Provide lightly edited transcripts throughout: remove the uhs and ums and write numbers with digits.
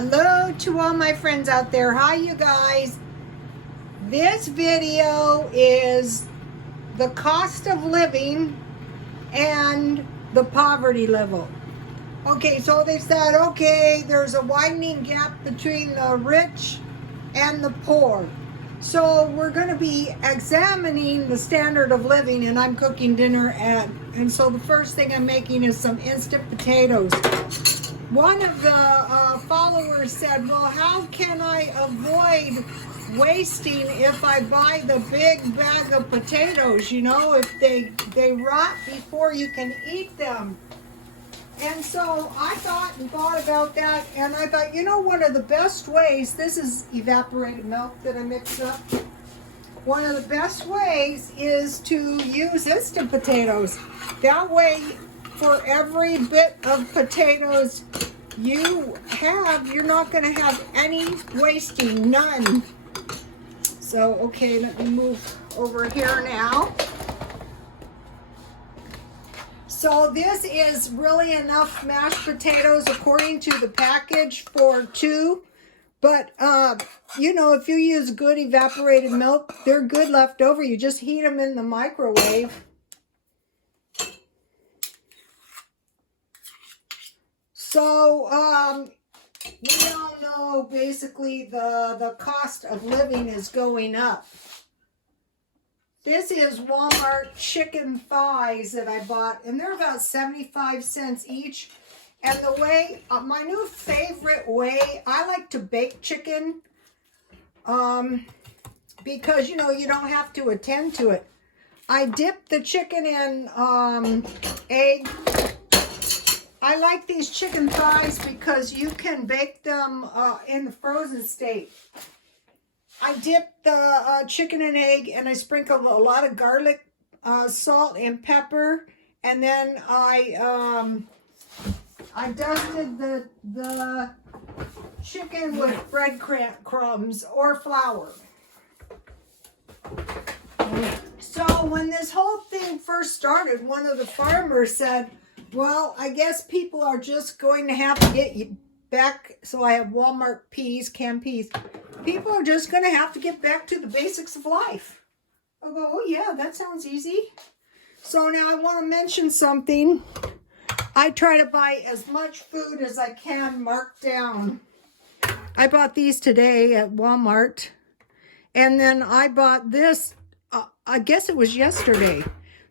Hello to all my friends out there. Hi, you guys. This video is the cost of living and the poverty level. Okay, so they said, okay, there's a widening gap between the rich and the poor. So we're going to be examining the standard of living, and I'm cooking dinner and so the first thing I'm making is some instant potatoes. One of the followers said, well, how can I avoid wasting if I buy the big bag of potatoes, you know, if they rot before you can eat them? And so I thought about that, and I thought, you know, one of the best ways, this is evaporated milk that I mixed up. One of the best ways is to use instant potatoes. That way, for every bit of potatoes you have, you're not going to have any wasting, none. So, okay, let me move over here now. So this is really enough mashed potatoes according to the package for two. But, you know, if you use good evaporated milk, they're good left over. You just heat them in the microwave. So, we all know basically the cost of living is going up. This is Walmart chicken thighs that I bought, and they're about 75 cents each. And the way, my new favorite way, I like to bake chicken, because, you know, you don't have to attend to it. I dip the chicken in egg. I like these chicken thighs because you can bake them in the frozen state. I dip the chicken in egg, and I sprinkle a lot of garlic, salt, and pepper, and then I dusted the chicken with breadcrumbs or flour. So when this whole thing first started, one of the farmers said, well, I guess people are just going to have to get you back. So I have Walmart peas, canned peas. People are just going to have to get back to the basics of life. I go, oh yeah, that sounds easy. So now I want to mention something. I try to buy as much food as I can marked down. I bought these today at Walmart. And then I bought this, I guess it was yesterday.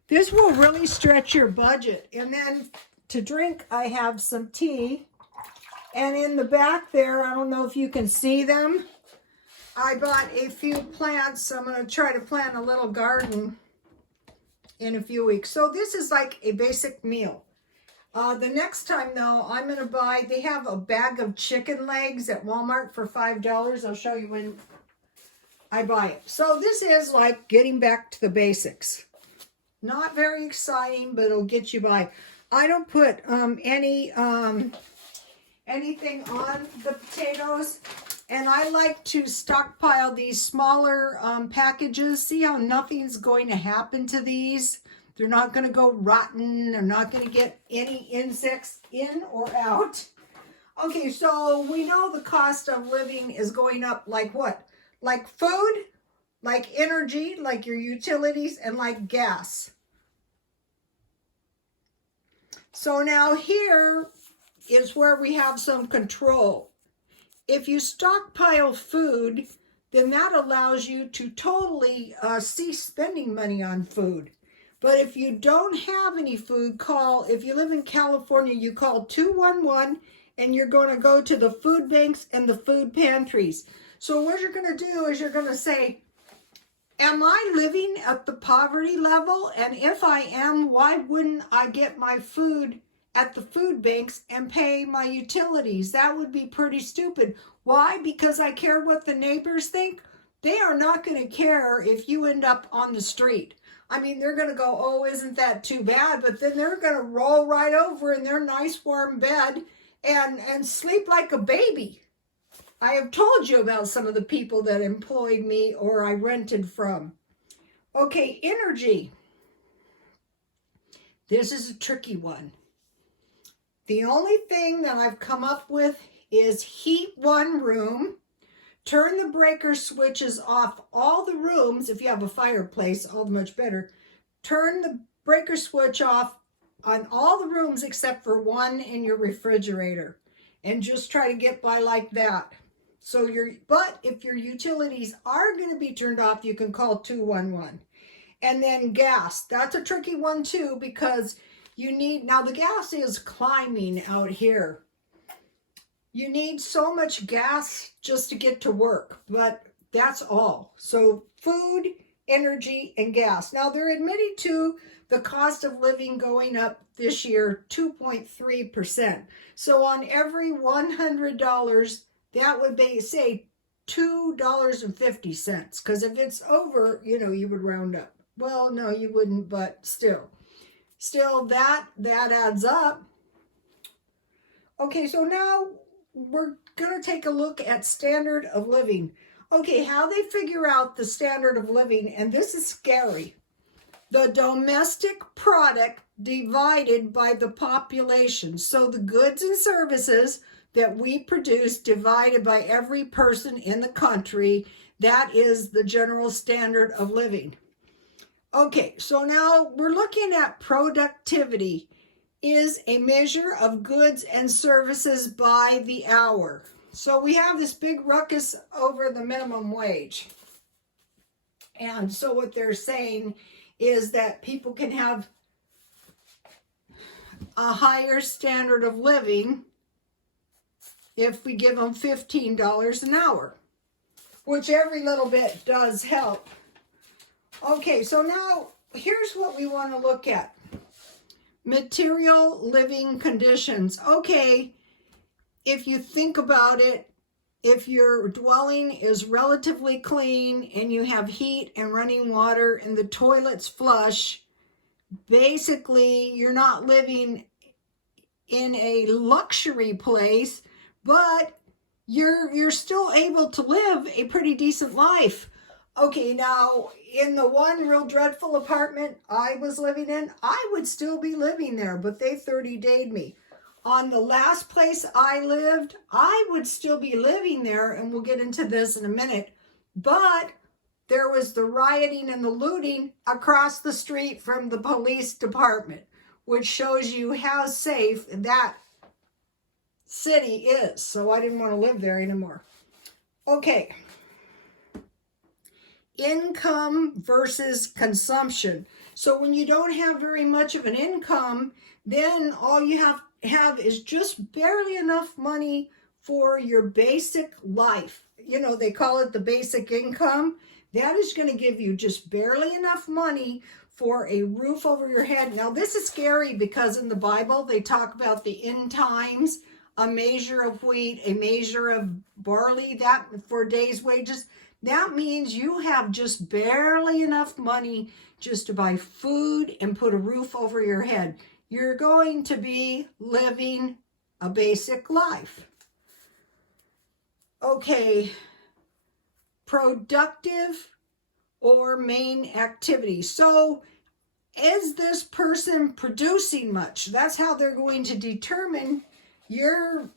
This will really stretch your budget. And then to drink, I have some tea. And in the back there, I don't know if you can see them, I bought a few plants. I'm going to try to plant a little garden in a few weeks. So this is like a basic meal. The next time, though, I'm going to buy, they have a bag of chicken legs at Walmart for $5. I'll show you when I buy it. So this is like getting back to the basics. Not very exciting, but it'll get you by. I don't put anything on the potatoes, and I like to stockpile these smaller packages. See how nothing's going to happen to these? They're not going to go rotten. They're not going to get any insects in or out. Okay, so we know the cost of living is going up like what? Like food, like energy, like your utilities, and like gas. So now here is where we have some control. If you stockpile food, then that allows you to totally cease spending money on food. But if you don't have any food, if you live in California, you call 211, and you're going to go to the food banks and the food pantries. So what you're going to do is you're going to say, am I living at the poverty level? And if I am, why wouldn't I get my food at the food banks and pay my utilities? That would be pretty stupid. Why? Because I care what the neighbors think. They are not going to care if you end up on the street. I mean, they're going to go, oh, isn't that too bad? But then they're going to roll right over in their nice warm bed and sleep like a baby. I have told you about some of the people that employed me or I rented from. Okay, energy. This is a tricky one. The only thing that I've come up with is heat one room, turn the breaker switches off all the rooms. If you have a fireplace, all the much better. Turn the breaker switch off on all the rooms except for one in your refrigerator, and just try to get by like that. So but if your utilities are going to be turned off, you can call 211. And then gas, that's a tricky one too, because you need, now the gas is climbing out here. You need so much gas just to get to work, but that's all. So food, energy, and gas. Now they're admitting to the cost of living going up this year 2.3%. So on every $100, that would be, say, $2.50. Because if it's over, you would round up. Well, no, you wouldn't, but still that adds up. Okay, so now we're going to take a look at standard of living. Okay, how they figure out the standard of living, and this is scary. The domestic product divided by the population. So the goods and services that we produce divided by every person in the country, that is the general standard of living. Okay, so now we're looking at productivity is a measure of goods and services by the hour. So we have this big ruckus over the minimum wage. And so what they're saying is that people can have a higher standard of living if we give them $15 an hour, which every little bit does help. Okay, so now here's what we want to look at. Material living conditions. Okay, if you think about it, if your dwelling is relatively clean and you have heat and running water and the toilet's flush, basically you're not living in a luxury place, but you're still able to live a pretty decent life. Okay, now in the one real dreadful apartment I was living in, I would still be living there, but they 30-dayed me. On the last place I lived, I would still be living there, and we'll get into this in a minute, but there was the rioting and the looting across the street from the police department, which shows you how safe that city is. So I didn't want to live there anymore. Okay. Income versus consumption. So when you don't have very much of an income, then all you have is just barely enough money for your basic life. They call it the basic income. That is going to give you just barely enough money for a roof over your head. Now this is scary because in the Bible they talk about the end times, a measure of wheat, a measure of barley, that for a day's wages. That means you have just barely enough money just to buy food and put a roof over your head. You're going to be living a basic life. Okay, productive or main activity. So is this person producing much? That's how they're going to determine your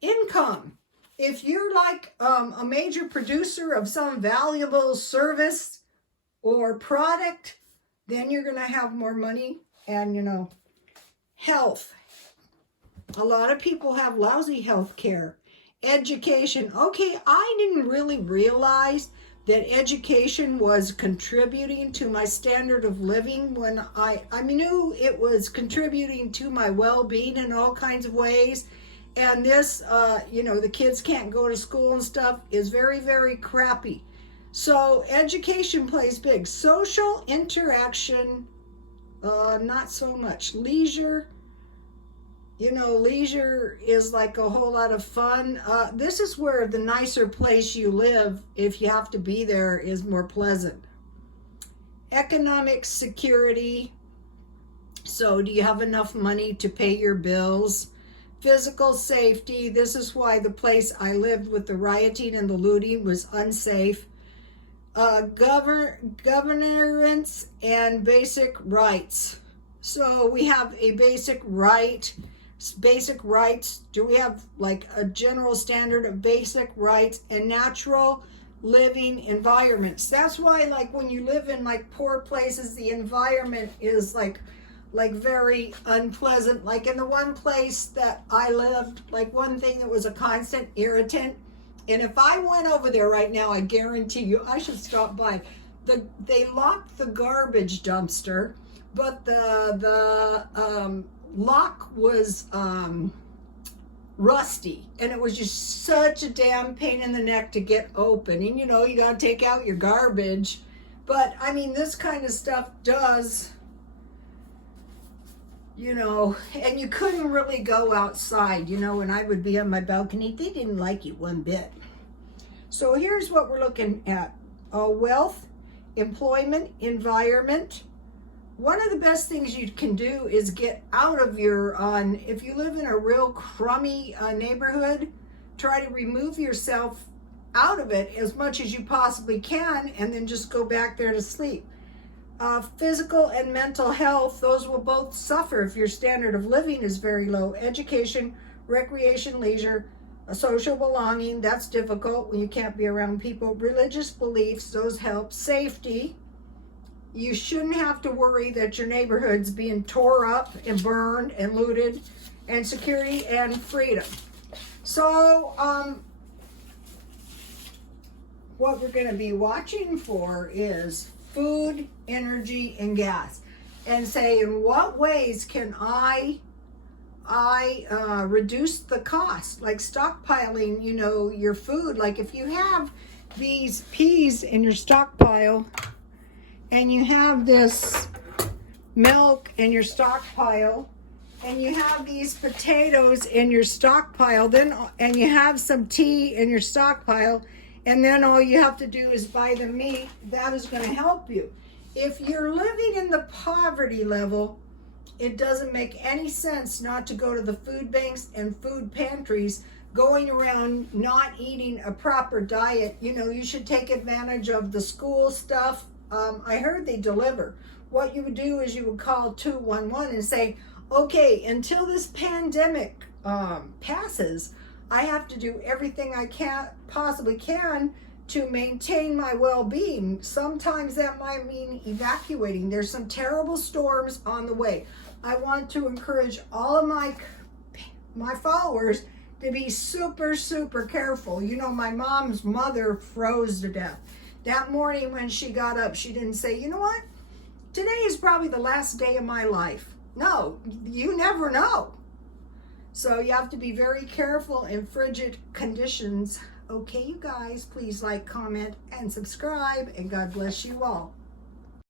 income. If you're like a major producer of some valuable service or product, then you're going to have more money. And, health. A lot of people have lousy health care. Education. Okay, I didn't really realize that education was contributing to my standard of living when I knew it was contributing to my well-being in all kinds of ways. And this, the kids can't go to school and stuff is very, very crappy. So education plays big. Social interaction, not so much. Leisure, leisure is like a whole lot of fun. This is where the nicer place you live, if you have to be there, is more pleasant. Economic security. So do you have enough money to pay your bills? Physical safety. This is why the place I lived with the rioting and the looting was unsafe. Governance and basic rights. So we have a basic right basic rights? Do we have like a general standard of basic rights and natural living environments? That's why, like, when you live in like poor places, the environment is like very unpleasant. Like in the one place that I lived, like one thing that was a constant irritant, and if I went over there right now, I guarantee you I should stop by. They locked the garbage dumpster, but the lock was rusty, and it was just such a damn pain in the neck to get open. And you know, you gotta take out your garbage. But I mean, this kind of stuff does, you know, and you couldn't really go outside, you know, and I would be on my balcony. They didn't like it one bit. So here's what we're looking at. Wealth, employment, environment. One of the best things you can do is get out of your, if you live in a real crummy neighborhood, try to remove yourself out of it as much as you possibly can, and then just go back there to sleep. Physical and mental health, those will both suffer if your standard of living is very low. Education, recreation, leisure, a social belonging, that's difficult when you can't be around people. Religious beliefs, those help. Safety, you shouldn't have to worry that your neighborhood's being tore up and burned and looted. And security and freedom. So what we're going to be watching for is food, energy, and gas, and say, in what ways can I reduce the cost? Like stockpiling, you know, your food. Like if you have these peas in your stockpile, and you have this milk in your stockpile, and you have these potatoes in your stockpile, and you have some tea in your stockpile, and then all you have to do is buy the meat, that is going to help you. If you're living in the poverty level, it doesn't make any sense not to go to the food banks and food pantries, going around not eating a proper diet. You know, you should take advantage of the school stuff. I heard they deliver. What you would do is you would call 211 and say, okay, until this pandemic passes, I have to do everything I possibly can to maintain my well-being. Sometimes that might mean evacuating. There's some terrible storms on the way. I want to encourage all of my followers to be super, super careful. You know, my mom's mother froze to death. That morning when she got up, she didn't say, you know what? Today is probably the last day of my life. No, you never know. So you have to be very careful in frigid conditions. Okay, you guys, please like, comment, and subscribe, and God bless you all.